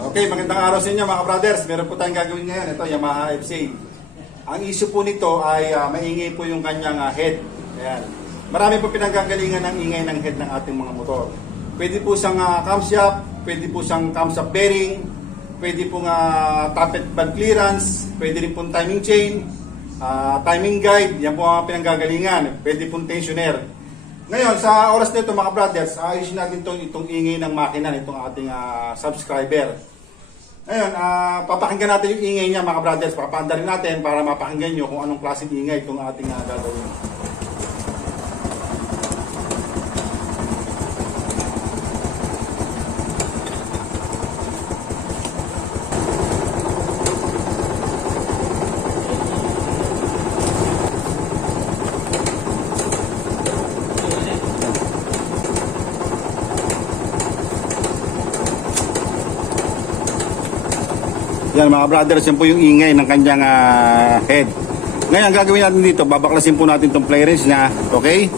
Okay, magandang araw sa inyo mga brothers. Meron po tayong gagawin ngayon. Ito, Yamaha FCA. Ang issue po nito ay maingay po yung kanyang head. Ayan. Marami po pinanggagalingan ng ingay ng head ng ating mga motor. Pwede po siyang camshaft, pwede po siyang camshaft bearing, pwede po tappet band clearance, pwede rin po timing chain, timing guide. Yan po ang pinanggagalingan. Pwede po tensioner. Ngayon, sa oras nito mga brothers, ayusin natin itong ingay ng makina nitong ating subscriber. Ngayon, papakinggan natin yung ingay niya mga brothers. Papaanda rin natin para mapakinggan nyo kung anong klaseng ingay itong ating gagawin. Yan mga brothers, yan po yung ingay ng kanyang head. Ngayon, ang gagawin natin dito, babaklasin po natin itong play range niya. Okay?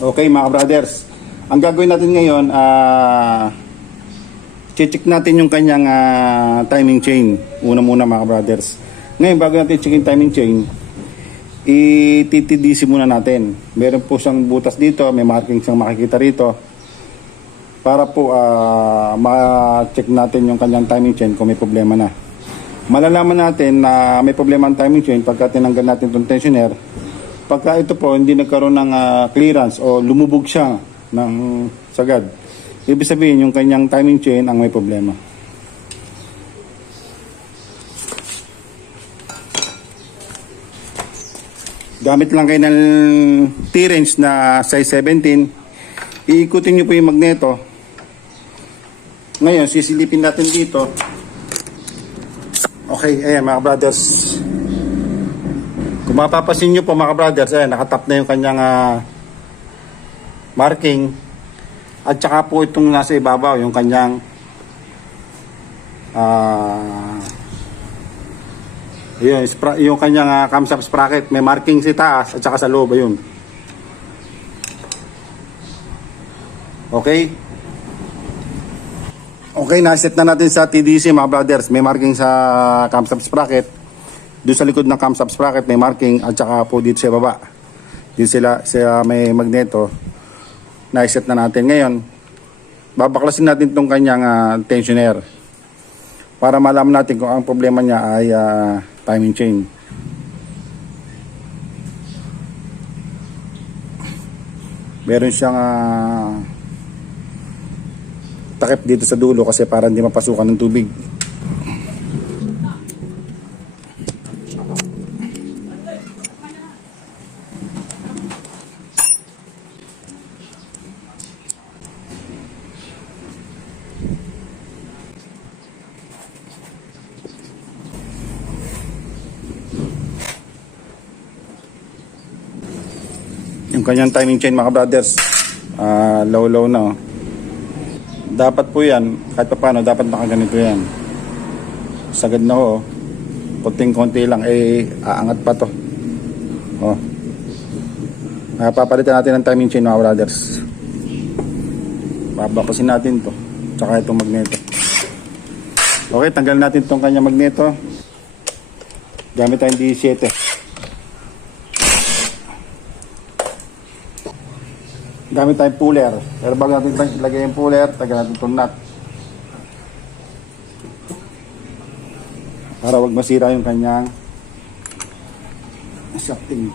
Okay mga brothers, ang gagawin natin ngayon, check natin yung kanyang timing chain. Una muna mga brothers. Ngayon bago natin check yung timing chain, i-TTDC muna natin. Meron po siyang butas dito, may marking siyang makikita rito. Para po ma-check natin yung kanyang timing chain kung may problema na. Malalaman natin na may problema ang timing chain pagka tinanggal natin itong tensioner. Pagka ito po hindi nagkaroon ng clearance o lumubog siya ng sagad, ibig sabihin yung kanyang timing chain ang may problema. Gamit lang kayo ng T-wrench na size 17, iikutin nyo po yung magneto. Ngayon sisilipin natin dito. Okay, ayan mga brothers. Kung mapapasin nyo po mga brothers, nakatap na yung kanyang marking. At saka po itong nasa ibabaw, yung kanyang yung kanyang camshaft sprocket. May marking sa taas at saka sa loob. Ayun. Okay? Okay, naset na natin sa TDC mga brothers. May marking sa camshaft sprocket. Doon sa likod ng camshaft sprocket may marking at saka po dito sa baba. Dito sila may magneto. Na-set na natin. Ngayon, babaklasin natin itong kanyang tensioner para malaman natin kung ang problema niya ay timing chain. Meron siyang takip dito sa dulo kasi para hindi mapasukan ng tubig. Yung kanyang timing chain mga brothers, low na. Dapat po yan, kahit pa paano, dapat nakaganito yan. Sagad na ho. Konting-konti lang, aangat pa to. Papalitan natin ang timing chain mga brothers. Babaklasin natin to. Tsaka itong magneto. Okay, tanggalin natin itong kanyang magneto. Gamit tayong D7. Gamit tayong puller. Pero bago natin ilagay yung puller, tagal natin itong nut. Para wag masira yung kanyang shafting.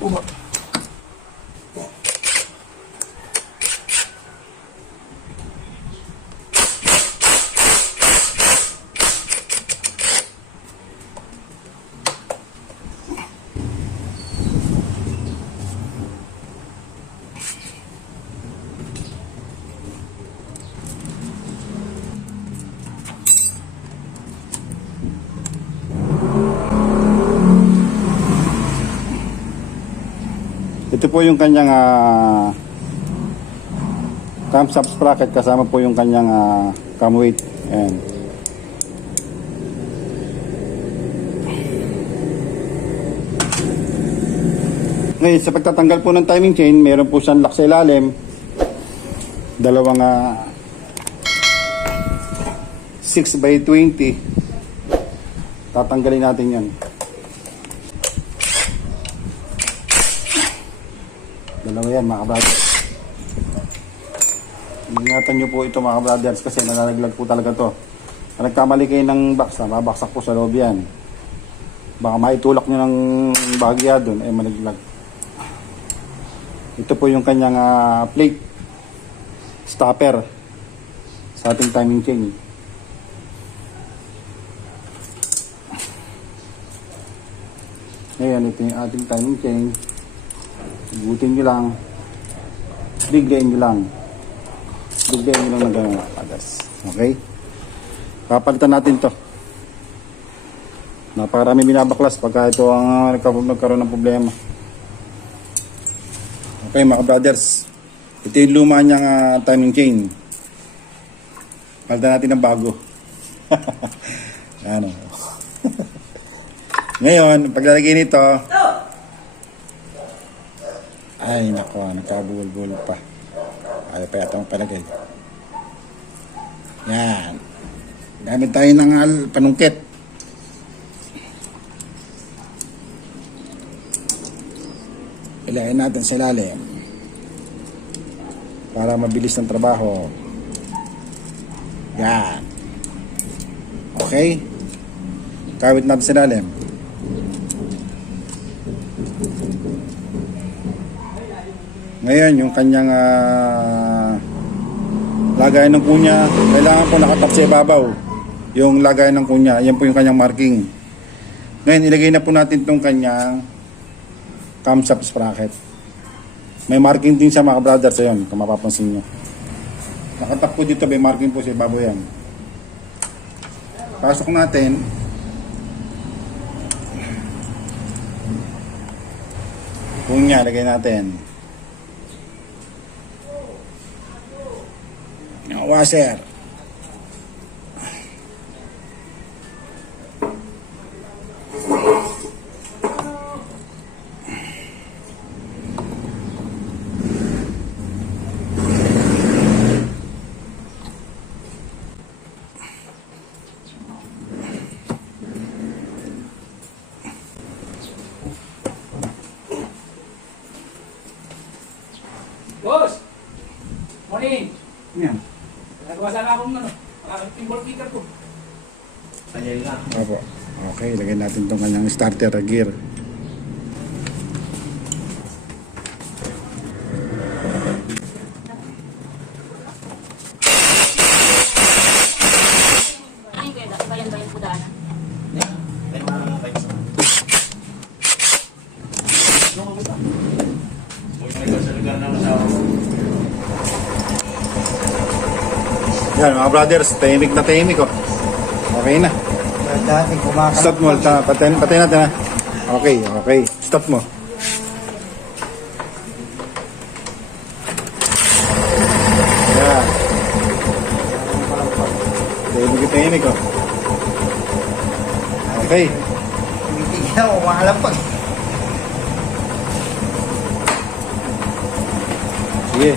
Uma. Ito po yung kanyang camshaft sprocket, kasama po yung kanyang cam weight. Ayan. Ngayon, sa pagtatanggal po ng timing chain, meron po siyang lock sa ilalim. Dalawang 6x20. Tatanggalin natin yan. Dalawa yan mga brothers. Ingatan nyo po ito mga brothers kasi nalalaglag po talaga to. Kung nagkamali kayo ng box, mabaksak po sa loob yan. Baka maitulak nyo ng bahagya doon, malaglag. Ito po yung kanyang plate stopper sa ating timing chain. Ngayon, ito yung ating timing chain. Igutin nyo lang, biglayin nyo lang na gano'n mga brothers. Okay, papalitan natin to. Napakarami binabaklas pagka ito ang nagkaroon ng problema. Okay mga brothers, ito yung luma niyang timing chain. Palitan natin ng bago. Ano. Ngayon, paglalagay nito, ay nako, nagkabul-bul pa. Ayaw pa yata palagay. Yan. Gamit tayo ng panungkit. Ilayin natin sa ilalim para mabilis ng trabaho. Yan. Okay. Kawit natin sa ilalim. Ngayon, yung kanyang lagayan ng kunya, kailangan po nakatap sa ibabaw. Yung lagayan ng kunya, yan po yung kanyang marking. Ngayon, ilagay na po natin itong kanyang camshaft sprocket. May marking din siya mga brothers, ayun, kung mapapansin nyo. Nakatap po dito, may marking po sa ibabaw yan. Pasok natin. Kunya, lagay natin. Yung washer. Boss! Morning! Yan. Nagawa sana akong pinball picker ko. Ayun na. Opo. Okay, lagay natin itong kanyang starter gear. Ay, kaya bayan-bayan po daanan. Yan mga brothers, tahimik na tahimik oh. Okay na. Dati kumakanta. Stop mo, patay natin ha. Okay, okay. Stop mo. Yan. Tahimik oh. Okay. Hindi ka umalampag. Sige.